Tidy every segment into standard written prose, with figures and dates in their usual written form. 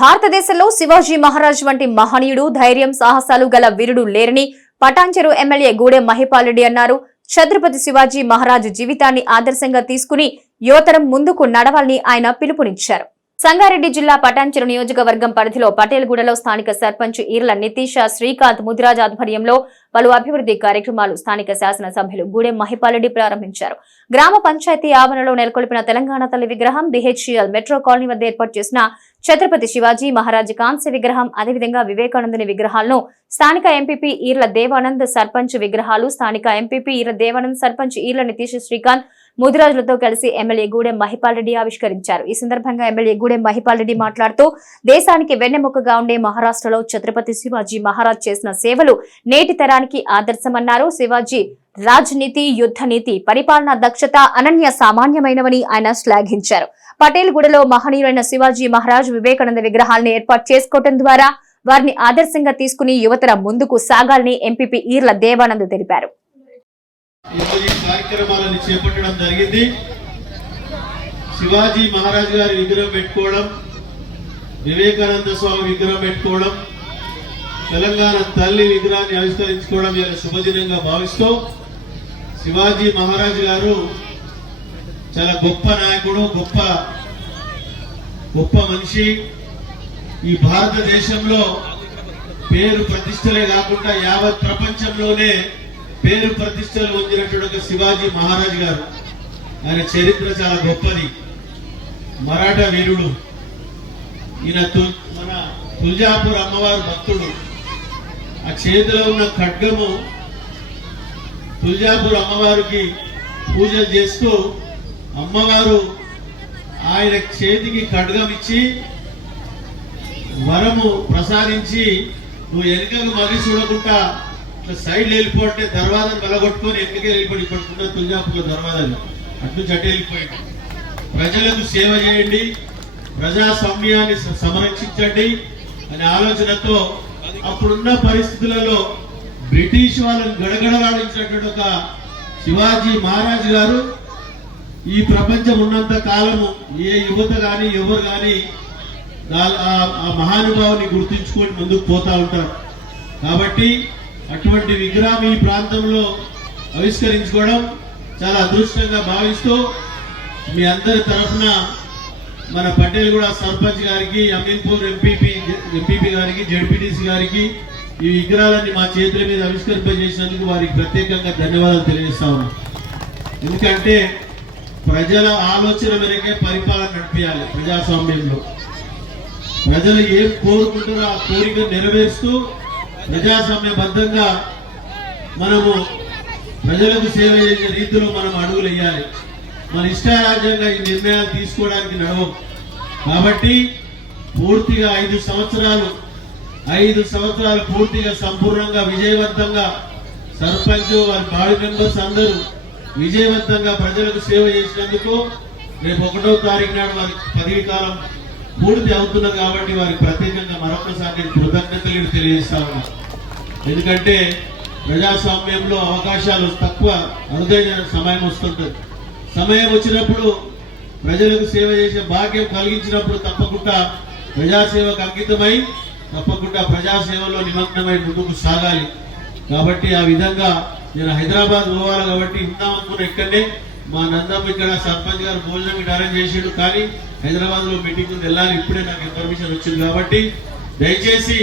భారతదేశంలో శివాజీ మహారాజ్ వంటి మహనీయుడు, ధైర్యం, సాహసాలు గల వీరుడు లేరని పటాన్చెరు ఎమ్మెల్యే గూడెం మహిపాల్ రెడ్డి అన్నారు. ఛత్రపతి శివాజీ మహారాజ్ జీవితాన్ని ఆదర్శంగా తీసుకుని యువతరం ముందుకు నడవాలని ఆయన పిలుపునిచ్చారు. సంగారెడ్డి జిల్లా పటాన్చెరు నియోజకవర్గం పరిధిలో పటేల్గూడలో స్థానిక సర్పంచ్ ఈర్ల నితీష శ్రీకాంత్ ముదిరాజ్ ఆధ్వర్యంలో పలు అభివృద్ధి కార్యక్రమాలు స్థానిక శాసనసభ్యులు గూడెం మహిపాల్ రెడ్డి ప్రారంభించారు. గ్రామ పంచాయతీ ఆవరణలో నెలకొల్పిన తెలంగాణ తల్లి విగ్రహం, BHCL మెట్రో కాలనీ వద్ద ఏర్పాటు చేసిన ఛత్రపతి శివాజీ మహారాజ్ కాంస్య విగ్రహం, అదేవిధంగా వివేకానందుని విగ్రహాలను స్థానిక ఎంపీపీ ఈర్ల దేవానంద్, సర్పంచ్ విగ్రహాలు స్థానిక ఎంపీపీ ఈర్ల దేవానంద్, సర్పంచ్ ఈర్ల నితీష్ శ్రీకాంత్ ముదిరాజులతో కలిసి ఎమ్మెల్యే గూడెం మహిపాల్ రెడ్డి ఆవిష్కరించారు. ఈ సందర్భంగా ఎమ్మెల్యే గూడెం మహిపాల్ రెడ్డి మాట్లాడుతూ దేశానికి వెన్నెముకగా ఉండే మహారాష్ట్రలో ఛత్రపతి శివాజీ మహారాజ్ చేసిన సేవలు నేటి తరానికి ఆదర్శమన్నారు. శివాజీ రాజనీతి, యుద్ధ నీతి, పరిపాలనా దక్షత అనన్య సామాన్యమైనవని ఆయన శ్లాఘించారు. పటేల్గూడలో మహనీయులైన శివాజీ మహారాజ్, వివేకానంద విగ్రహాలను ఏర్పాటు చేసుకోవడం ద్వారా వారిని ఆదర్శంగా తీసుకుని యువతరం ముందుకు సాగాలని ఎంపీపీ ఈర్ల దేవానంద్ తెలిపారు. కార్యక్రమాలను చేపట్టడం జరిగింది. శివాజీ మహారాజ్ గారి విగ్రహం పెట్టుకోవడం, వివేకానంద స్వామి విగ్రహం పెట్టుకోవడం, తెలంగాణ తల్లి విగ్రహాన్ని ఆవిష్కరించుకోవడం ఇలా శుభదినంగా భావిస్తూ, శివాజీ మహారాజ్ గారు చాలా గొప్ప నాయకుడు, గొప్ప మనిషి. ఈ భారతదేశంలో పేరు ప్రతిష్టలే కాకుండా యావత్ ప్రపంచంలోనే పేరు ప్రతిష్టలు పొందినటువంటి శివాజీ మహారాజ్ గారు. ఆయన చరిత్ర చాలా గొప్పది. మరాఠా వీరుడు. ఈయన మన తుల్జాపూర్ అమ్మవారు భక్తుడు. ఆ చేతిలో ఉన్న ఖడ్గము తుల్జాపూర్ అమ్మవారికి పూజలు చేస్తూ అమ్మవారు ఆయన చేతికి ఖడ్గం ఇచ్చి వరము ప్రసాదించి, నువ్వు వెనుకకు మళ్ళీ చూడకుండా సైడ్ వెళ్ళిపోతే దర్వాజను వెలగొట్టుకొని ఎన్నికే వెళ్ళిపోయి పడుతున్న తుల్జాపూర్ దర్వాజాలు అటు చట్టు వెళ్ళిపోయింది. ప్రజలకు సేవ చేయండి, ప్రజాస్వామ్యాన్ని సంరక్షించండి అనే ఆలోచనతో అప్పుడున్న పరిస్థితులలో బ్రిటిష్ వాళ్ళని గడగడలాడించినటువంటి ఒక శివాజీ మహారాజ్ గారు ఈ ప్రపంచం ఉన్నంత కాలము ఏ యువత కానీ ఎవరు కానీ ఆ మహానుభావుని గుర్తించుకొని ముందుకు పోతా ఉంటారు. కాబట్టి అటువంటి విగ్రహం ఈ ప్రాంతంలో ఆవిష్కరించుకోవడం చాలా అదృష్టంగా భావిస్తూ, మీ అందరి తరఫున మన పటేల్గూడ సర్పంచ్ గారికి, అమీన్పూర్ ఎంపీపీ గారికి, జెడ్పీటీసీ గారికి ఈ విగ్రహాలన్నీ మా చేతుల మీద ఆవిష్కరింపజేసినందుకు వారికి ప్రత్యేకంగా ధన్యవాదాలు తెలియజేస్తా ఉన్నాం. ఎందుకంటే ప్రజల ఆలోచన మేరకే పరిపాలన నడిపించాలి. ప్రజాస్వామ్యంలో ప్రజలు ఏం కోరుకుంటారో ఆ కోరిక నెరవేరుస్తూ ప్రజాస్వామ్యబద్ధంగా మనము ప్రజలకు సేవ చేసే రీతిలో మనం అడుగులు వేయాలి. మన ఇష్టారాజ్యంగా ఈ నిర్ణయాలు తీసుకోవడానికి నడవం. కాబట్టి పూర్తిగా 5 సంవత్సరాలు పూర్తిగా సంపూర్ణంగా విజయవంతంగా సర్పంచ్, వారి బాడీ మెంబర్స్ అందరూ విజయవంతంగా ప్రజలకు సేవ చేసినందుకు రేపు 1వ తారీఖు నాడు వారి పదవీ కాలం పూర్తి అవుతున్నది. కాబట్టి వారికి ప్రత్యేకంగా మరొకసారి కృతజ్ఞతలు తెలియజేస్తా ఉన్నాం. ఎందుకంటే ప్రజాస్వామ్యంలో అవకాశాలు తక్కువ, అరుదైన సమయం వస్తుంటుంది. సమయం వచ్చినప్పుడు ప్రజలకు సేవ చేసే భాగ్యం కలిగించినప్పుడు తప్పకుండా ప్రజాసేవకు అంకితమై తప్పకుండా ప్రజాసేవలో నిమగ్నమై ముందుకు సాగాలి. కాబట్టి ఆ విధంగా నేను హైదరాబాద్ పోవాలి కాబట్టి ఉన్నామనుకున్న ఇక్కడనే మా నందమ్మ ఇక్కడ సర్పంచ్ గారు భోజనం అరేంజ్ చేసాడు. కానీ హైదరాబాద్ లో మీటింగ్ వెళ్ళాలి. ఇప్పుడే నాకు ఇన్ఫర్మేషన్ వచ్చింది. కాబట్టి దయచేసి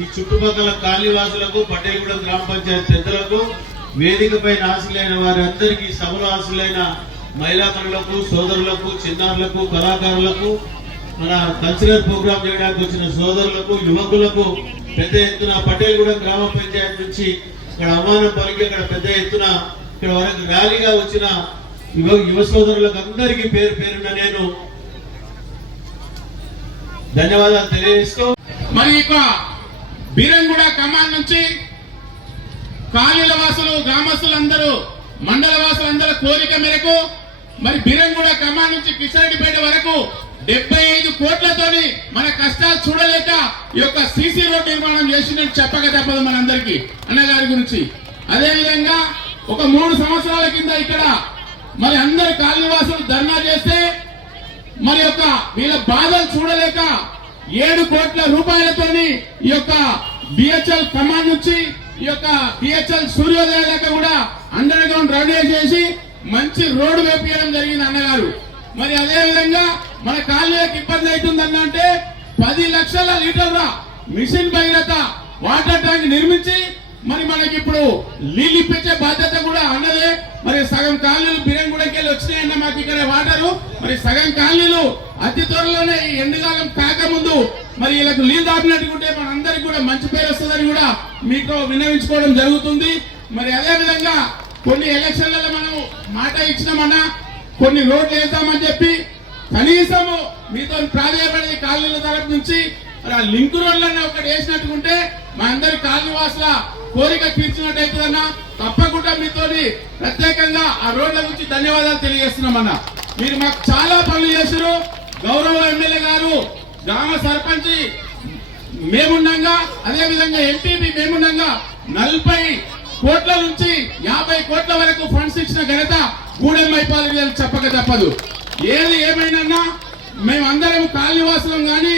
ఈ చుట్టుపక్కల కాలనీవాసులకు, పటేల్గూడ గ్రామ పంచాయతీ పెద్దలకు, వేదిక పైన ఆశలైన వారి అందరికీ, సభలో ఆశలైన మహిళామణులకు, సోదరులకు, చిన్నారులకు, కళాకారులకు, మన కల్చరల్ ప్రోగ్రామ్ చేయడానికి వచ్చిన సోదరులకు, యువకులకు పెద్ద ఎత్తున పటేల్గూడ గ్రామ పంచాయతీ నుంచి ఇక్కడ అవమానం పలికి అక్కడ పెద్ద ఎత్తున ఇక్కడ వరకు ర్యాలీగా వచ్చిన యువ సోదరులకు అందరికీ పేరు పేరున నేను ధన్యవాదాలు తెలియజేస్తూ, మరి ఇక బీరంగూడ కమాన్ నుంచి కాలనీల వాసులు, గ్రామస్తులందరూ, మండల వాసులందరూ కోరిక మేరకు మరి బీరంగూడ కమాన్ నుంచి కిషన్రెడ్డిపేట వరకు 75 కోట్లతోని మన కష్టాలు చూడలేక ఈ యొక్క సీసీ రోడ్ నిర్మాణం చేసినట్టు చెప్పక తప్పదు మనందరికీ అన్నగారి గురించి. అదేవిధంగా ఒక 3 సంవత్సరాల కింద ఇక్కడ మరి అందరు కాలనీవాసులు ధర్నా చేస్తే మరి యొక్క వీళ్ళ బాధలు చూడలేక 7 కోట్ల రూపాయలతోని ఈ యొక్క బిహెచ్ఎల్ కమాన్ నుంచి ఈ యొక్క బిహెచ్ఎల్ సూర్యోదయ దాకా కూడా అండర్ గ్రౌండ్ రౌండ్ చేసి మంచి రోడ్డు వేపించడం జరిగింది అన్నగారు. మరి అదే విధంగా మన కాలువలకు ఇబ్బంది అవుతుందన్నంటే 10 లక్షల లీటర్ల మిషన్ భగీరథ వాటర్ ట్యాంక్ నిర్మించి మరి మనకి ఇప్పుడు నీళ్ళు ఇప్పించే బాధ్యత కూడా అన్నదే. మరి సగం కాలనీలు బిరంగూడకి వెళ్ళి వచ్చినాయన్న మాకు ఇక్కడ వాటరు. మరి సగం కాలనీలు అతి త్వరలోనే ఈ ఎండుకాలం కాకముందు మరి వీళ్ళకు నీళ్ళు దాపినట్టుకుంటే మనందరికి కూడా మంచి పేరు వస్తుందని కూడా మీతో విన్నవించుకోవడం జరుగుతుంది. మరి అదే విధంగా కొన్ని ఎలక్షన్లలో మనం మాట ఇచ్చినామన్నా కొన్ని రోడ్లు వేద్దామని చెప్పి కనీసం మీతో ప్రాధాన్యపడే కాలనీల తరపు నుంచి మరి ఆ లింక్ రోడ్లన్నా ఒకటి వేసినట్టుకుంటే మా అందరి కాలనీ వాసుల కోరిక తీర్చినట్టయితుందన్నా తప్పకుండా మీతో ప్రత్యేకంగా ఆ రోడ్ల గురించి ధన్యవాదాలు తెలియజేస్తున్నామన్నా. మీరు మాకు చాలా పనులు చేశారు. గౌరవ ఎమ్మెల్యే గారు, గ్రామ సర్పంచ్ మేముండగా, అదే విధంగా ఎంపీపీ మేముండగా 40 కోట్ల నుంచి 50 కోట్ల వరకు ఫండ్స్ ఇచ్చిన ఘనత గూడెం మైపాల్ చెప్పక తప్పదు. ఏది ఏమైనా మేమందరం కాలనీవాసులం గాని